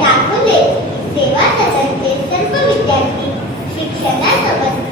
टाकून देत सेवा सदनचे सर्व विद्यार्थी शिक्षणासोबत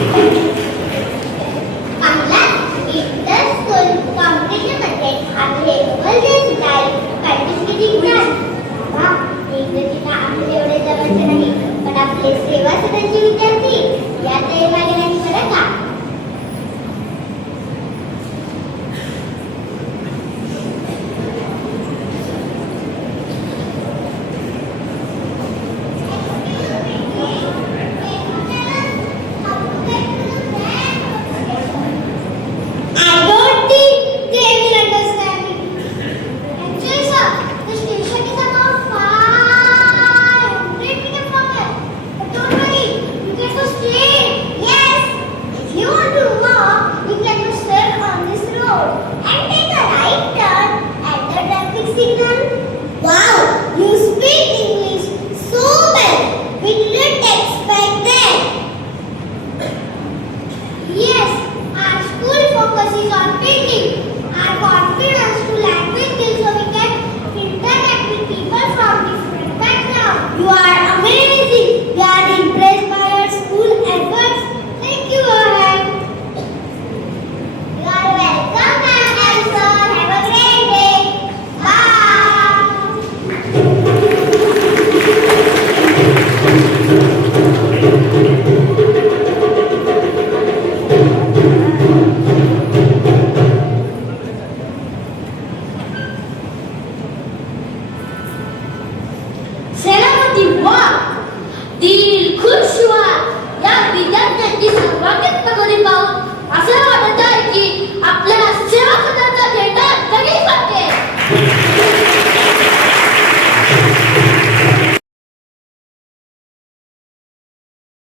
सदाशिवांचे विद्यार्थी या